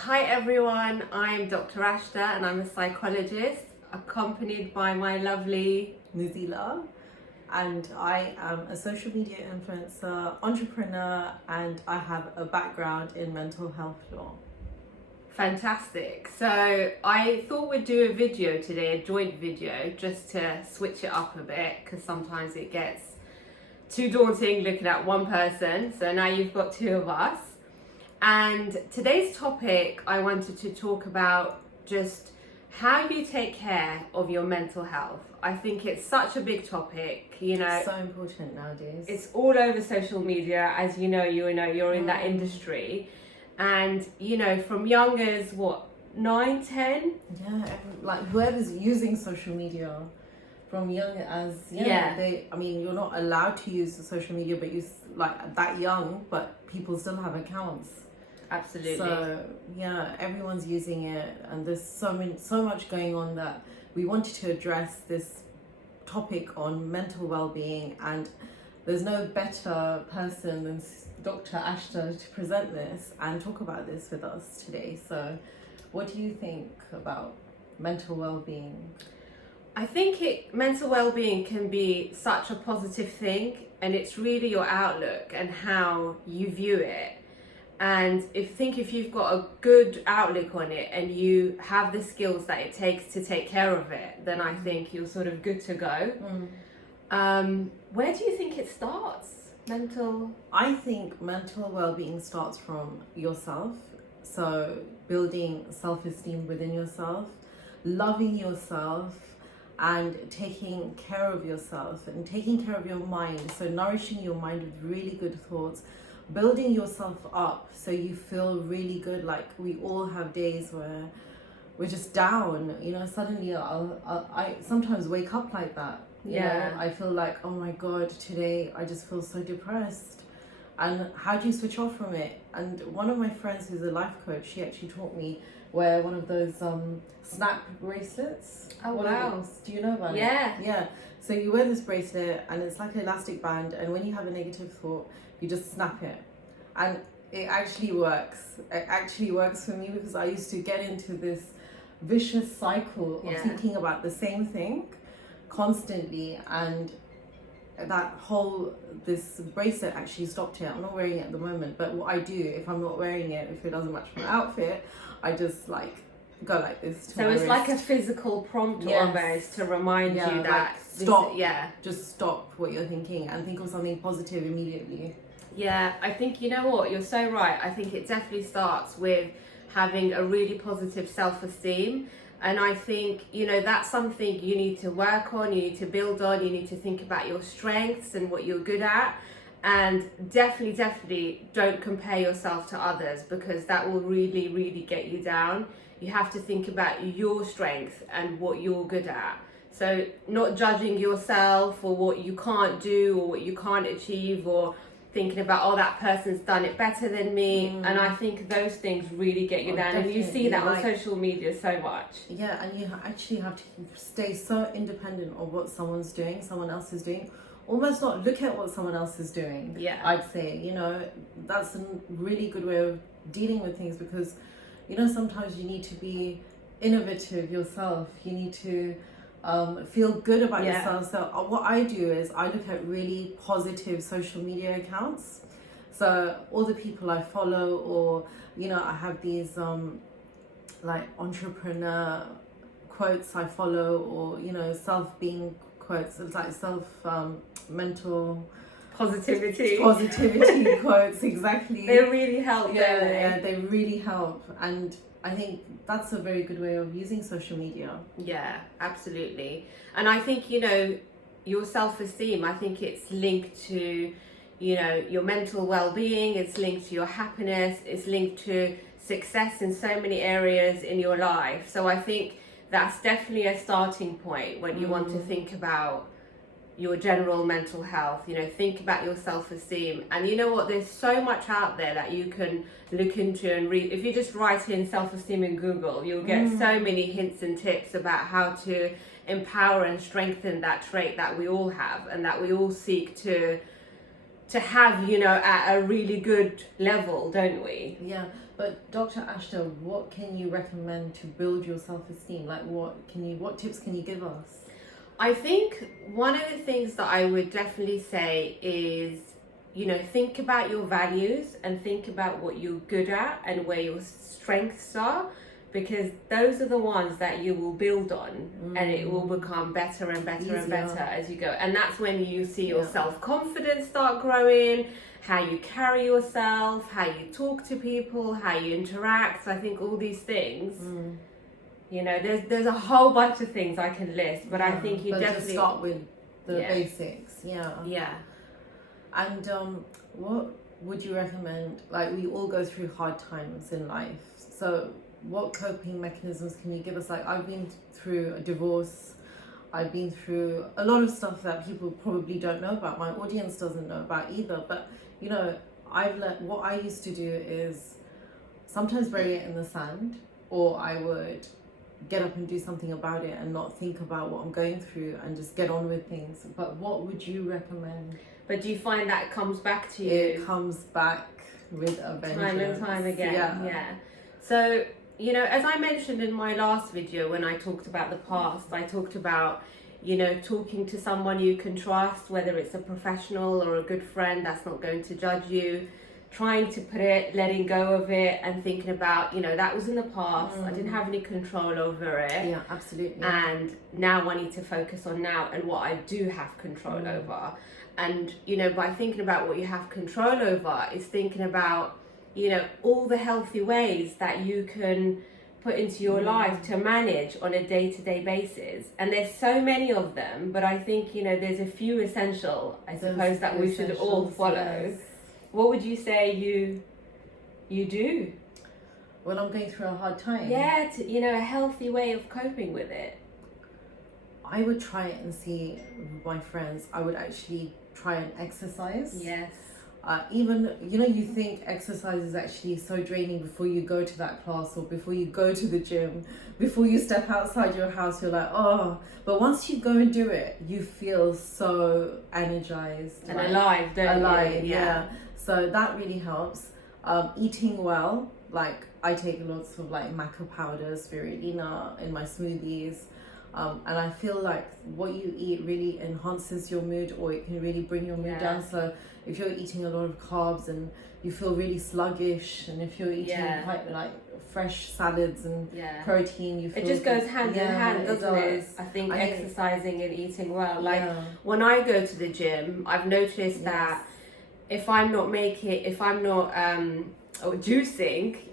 Hi everyone, I'm Dr.Ashter and I'm a psychologist accompanied by my lovely Nuzila, and I am a social media influencer, entrepreneur, and I have a background in mental health law. Fantastic. So I thought we'd do a video today, a joint video, just to switch it up a bit because sometimes it gets too daunting looking at one person. So now you've got two of us. And today's topic, I wanted to talk about just how you take care of your mental health. I think it's such a big topic, So important nowadays. It's all over social media, as you're in that industry. And, from young as 9, 10? Yeah, like whoever's using social media from young as, you're not allowed to use the social media, but that young, but people still have accounts. Absolutely. So everyone's using it, and there's so much going on that we wanted to address this topic on mental well-being, and there's no better person than Dr. Ashter to present this and talk about this with us today. So what do you think about mental well-being? I think mental well-being can be such a positive thing, and it's really your outlook and how you view it. And if you've got a good outlook on it and you have the skills that it takes to take care of it, then I think you're sort of good to go. Where do you think it starts? I think mental well-being starts from yourself. So building self-esteem within yourself, loving yourself, and taking care of yourself and taking care of your mind. So nourishing your mind with really good thoughts, building yourself up so you feel really good. Like, we all have days where we're just down, suddenly I sometimes wake up like that. I feel like, oh my God, today I just feel so depressed. And how do you switch off from it? And one of my friends who's a life coach, she actually taught me wear one of those snap bracelets. Oh, wow. Do you know about it? Yeah. So you wear this bracelet and it's like an elastic band, and when you have a negative thought, you just snap it. And it actually works. It actually works for me, because I used to get into this vicious cycle of thinking about the same thing constantly, and this bracelet actually stopped it. I'm not wearing it at the moment, but what I do, if I'm not wearing it, if it doesn't match my outfit, I just go like this. So it's like a physical prompt almost to remind you that stop. Just stop what you're thinking and think of something positive immediately. Yeah, I think, you know what, you're so right. I think it definitely starts with having a really positive self-esteem. And I think, that's something you need to work on, you need to build on, you need to think about your strengths and what you're good at. And definitely don't compare yourself to others, because that will really, really get you down. You have to think about your strengths and what you're good at. So not judging yourself for what you can't do or what you can't achieve, or thinking about, that person's done it better than me. And I think those things really get you down. Definitely. And you see that on social media so much. Yeah, and you actually have to stay so independent of what someone else is doing. Almost not look at what someone else is doing. Yeah. I'd say, that's a really good way of dealing with things, because, sometimes you need to be innovative yourself. You need to feel good about yourself. So what I do is I look at really positive social media accounts. So all the people I follow, or I have these entrepreneur quotes I follow, or self-being quotes. It's like mental Positivity quotes. Exactly. They really help. They really help. And I think that's a very good way of using social media. Yeah, absolutely. And I think, your self-esteem, I think it's linked to, your mental well-being, it's linked to your happiness, it's linked to success in so many areas in your life. So I think that's definitely a starting point when you want to think about your general mental health. Think about your self-esteem. And you know what, there's so much out there that you can look into and read. If you just write in self-esteem in Google, you'll get so many hints and tips about how to empower and strengthen that trait that we all have and that we all seek to have, at a really good level, don't we? Yeah, But Dr. Ashter, what can you recommend to build your self-esteem? Like what tips can you give us? I think one of the things that I would definitely say is, think about your values and think about what you're good at and where your strengths are, because those are the ones that you will build on, and it will become better and better and better as you go. And that's when you see your self-confidence start growing, how you carry yourself, how you talk to people, how you interact. So I think all these things, there's a whole bunch of things I can list, but I think you definitely just start with the basics. Yeah. And what would you recommend? Like, we all go through hard times in life, so what coping mechanisms can you give us? Like, I've been through a divorce, I've been through a lot of stuff that people probably don't know about, my audience doesn't know about either, but I've learned, what I used to do is sometimes bury it in the sand, or I would get up and do something about it and not think about what I'm going through and just get on with things. But what would you recommend? But do you find that comes back to you? It comes back with a vengeance. Time and time again. Yeah. So, as I mentioned in my last video when I talked about the past, I talked about, talking to someone you can trust, whether it's a professional or a good friend that's not going to judge you, trying to put it, letting go of it, and thinking about, that was in the past, I didn't have any control over it. Yeah, absolutely. And now I need to focus on now and what I do have control over. And, by thinking about what you have control over is thinking about, all the healthy ways that you can put into your life to manage on a day-to-day basis. And there's so many of them, but I think, there's a few essential, I suppose, that we should all follow. Yes. What would you say you do? When I'm going through a hard time? Yeah, a healthy way of coping with it. I would try it and see with my friends. I would actually try and exercise. Yes. Even, you think exercise is actually so draining before you go to that class or before you go to the gym, before you step outside your house, you're like, oh. But once you go and do it, you feel so energized. And alive, don't you? Yeah. So that really helps. Eating well, like I take lots of like maca powder, spirulina in my smoothies. And I feel like what you eat really enhances your mood, or it can really bring your mood down. So if you're eating a lot of carbs and you feel really sluggish, and if you're eating quite like fresh salads and protein, you feel it just goes hand in hand, doesn't it? I think exercising and eating well. Like when I go to the gym, I've noticed that if I'm not juicing,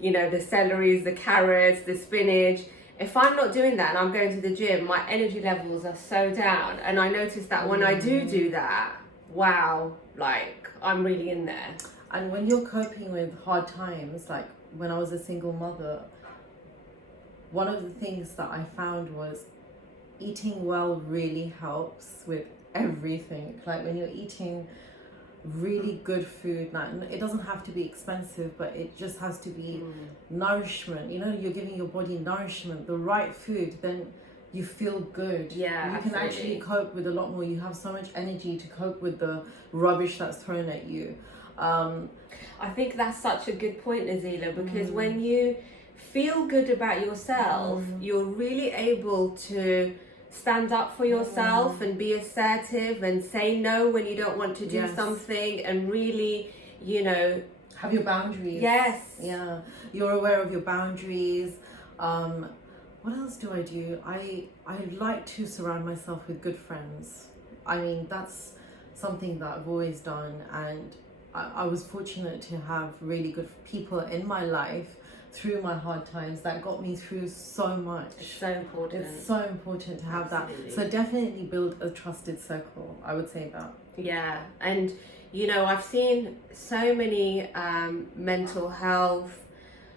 the celeries, the carrots, the spinach, if I'm not doing that and I'm going to the gym, my energy levels are so down. And I noticed that when I do that, wow, like I'm really in there. And when you're coping with hard times, like when I was a single mother, one of the things that I found was eating well really helps with everything. Like when you're eating really good food, like it doesn't have to be expensive, but it just has to be nourishment. You're giving your body nourishment, the right food, then you feel good. You can actually cope with a lot more. You have so much energy to cope with the rubbish that's thrown at you. I think that's such a good point, Nazila, because when you feel good about yourself, you're really able to stand up for yourself and be assertive and say no when you don't want to do something, and really, have your boundaries. Yes. Yeah. You're aware of your boundaries. What else do? I like to surround myself with good friends. I mean, that's something that I've always done, and I was fortunate to have really good people in my life through my hard times that got me through so much. It's so important. It's so important to have that. So definitely build a trusted circle. I would say that. Yeah, and I've seen so many mental health.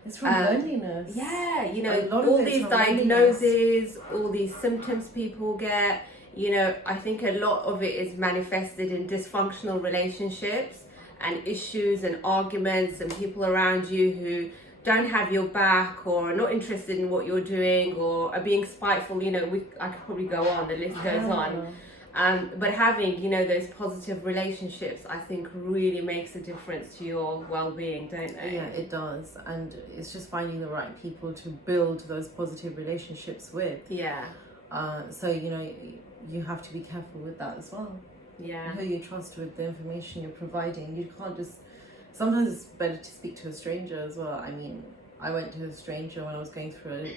It's from loneliness. Yeah, all these diagnoses, all these symptoms people get. I think a lot of it is manifested in dysfunctional relationships and issues and arguments and people around you who don't have your back or are not interested in what you're doing or are being spiteful. I could probably go on, the list goes on. But having, you know, those positive relationships, I think really makes a difference to your well-being, don't they? Yeah, it does. And it's just finding the right people to build those positive relationships with. Yeah. So, you know, you have to be careful with that as well. Yeah. Who you trust with the information you're providing. You can't just... Sometimes it's better to speak to a stranger as well. I mean, I went to a stranger when I was going through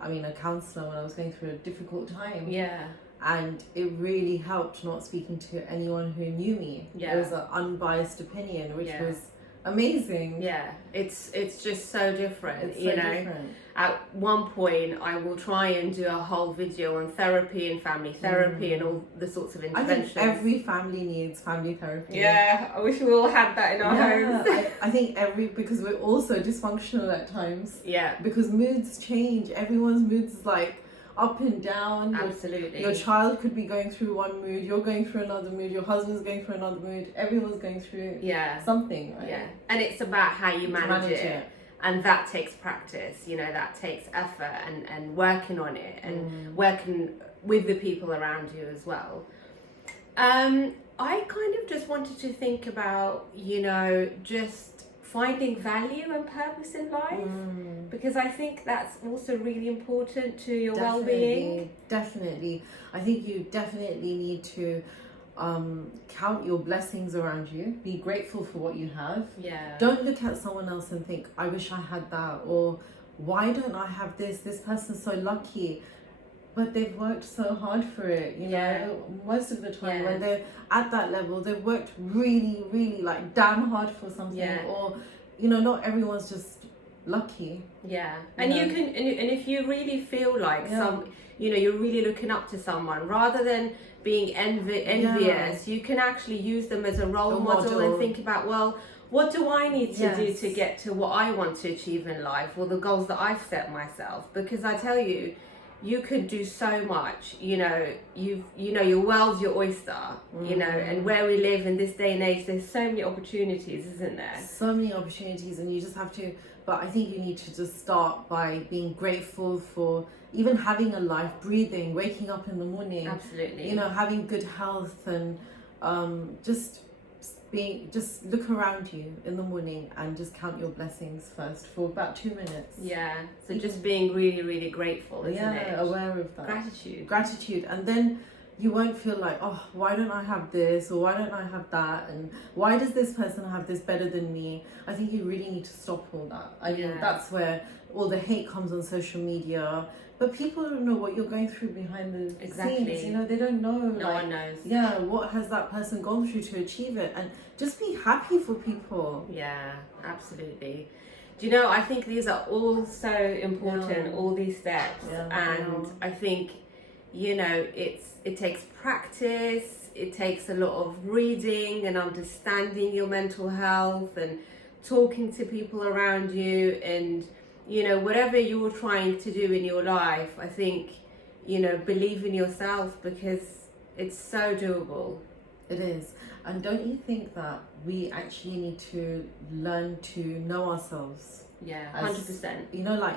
a counsellor when I was going through a difficult time. Yeah. And it really helped not speaking to anyone who knew me. Yeah. It was an unbiased opinion, which Yeah. was amazing. Yeah, it's just so different. It's you so know, different. at one point I will try and do a whole video on therapy and family therapy and all the sorts of I interventions. think every family needs family therapy. Yeah, I wish we all had that in our homes. I think because we're also dysfunctional at times. Yeah, Because moods change. Everyone's moods is like up and down. absolutely. Your child could be going through one mood, you're going through another mood, your husband's going through another mood, everyone's going through Yeah, something, right? yeah, and it's about how you To manage it. And that takes practice, you know, that takes effort and working on it and working with the people around you as well. I kind of just wanted to think about, you know, just finding value and purpose in life, because I think that's also really important to your well-being. Definitely. I think you definitely need to count your blessings around you. Be grateful for what you have. Yeah. Don't look at someone else and think, I wish I had that, or why don't I have this? This person's so lucky. But they've worked so hard for it, you know. Most of the time when they're at that level, they've worked really, really like damn hard for something. Or, you know, not everyone's just lucky. Yeah. And you can, and if you really feel like you know, you're really looking up to someone, rather than being envious, you can actually use them as a role model and think about, well, what do I need to do to get to what I want to achieve in life, or the goals that I've set myself? Because I tell you, you could do so much. You know, you know, your world's your oyster. You know, and where we live in this day and age, there's so many opportunities, isn't there? So many opportunities, and you just have to. But I think you need to just start by being grateful for even having a life, breathing, waking up in the morning. Absolutely. You know, having good health, and just look around you in the morning and just count your blessings first for about 2 minutes. Yeah. So just being really, really grateful, isn't it? Yeah, aware of that. Gratitude. And then you won't feel like, oh, why don't I have this, or why don't I have that, and why does this person have this better than me? I think you really need to stop all that. I mean, that's where all the hate comes on social media. But people don't know what you're going through behind the scenes. You know, they don't know. No one knows. Yeah, what has that person gone through to achieve it? And just be happy for people. Yeah, absolutely. Do you know, I think these are all so important, all these steps. And I think, you know, it takes practice, it takes a lot of reading and understanding your mental health and talking to people around you, and you know, whatever you're trying to do in your life, I think, you know, believe in yourself, because it's so doable. It is. And don't you think that we actually need to learn to know ourselves? Yeah, 100%. You know, like,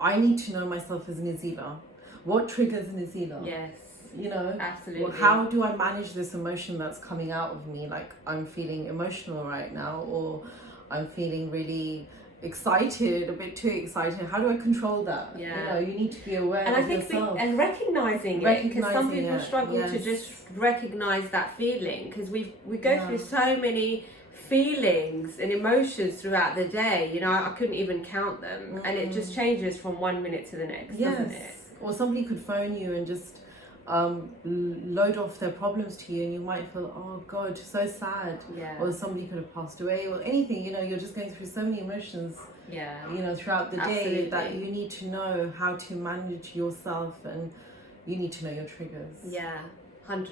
I need to know myself as Nazila. What triggers Nazila? Yes. You know? Absolutely. Well, how do I manage this emotion that's coming out of me? Like, I'm feeling emotional right now, or I'm feeling really excited, a bit too excited. How do I control that? Yeah. You know, you need to be aware and of I think yourself. and recognizing it, because some people struggle yes. to just recognize that feeling, because we go through so many feelings and emotions throughout the day. You know, I couldn't even count them, and it just changes from 1 minute to the next, doesn't it? Or somebody could phone you and just load off their problems to you, and you might feel, oh God, so sad. Or somebody could have passed away, or anything. You know, you're just going through so many emotions, you know, throughout the day, that you need to know how to manage yourself, and you need to know your triggers. 100%.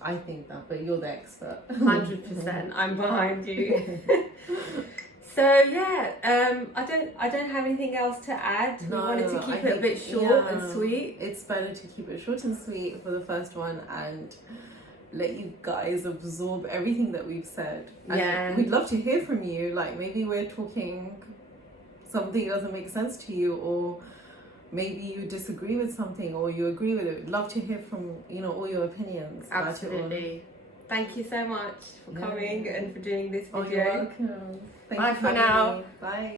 I think that, but you're the expert. 100%. I'm behind you. So I don't have anything else to add. We wanted to keep it a bit short and sweet. It's better to keep it short and sweet for the first one, and let you guys absorb everything that we've said. And we'd love to hear from you. Like, maybe we're talking something that doesn't make sense to you, or maybe you disagree with something or you agree with it. Love to hear from, all your opinions. about it all. Absolutely. Thank you so much for Yeah. coming and for doing this Oh, video. you're welcome. Thank Bye you for having now. me. Bye.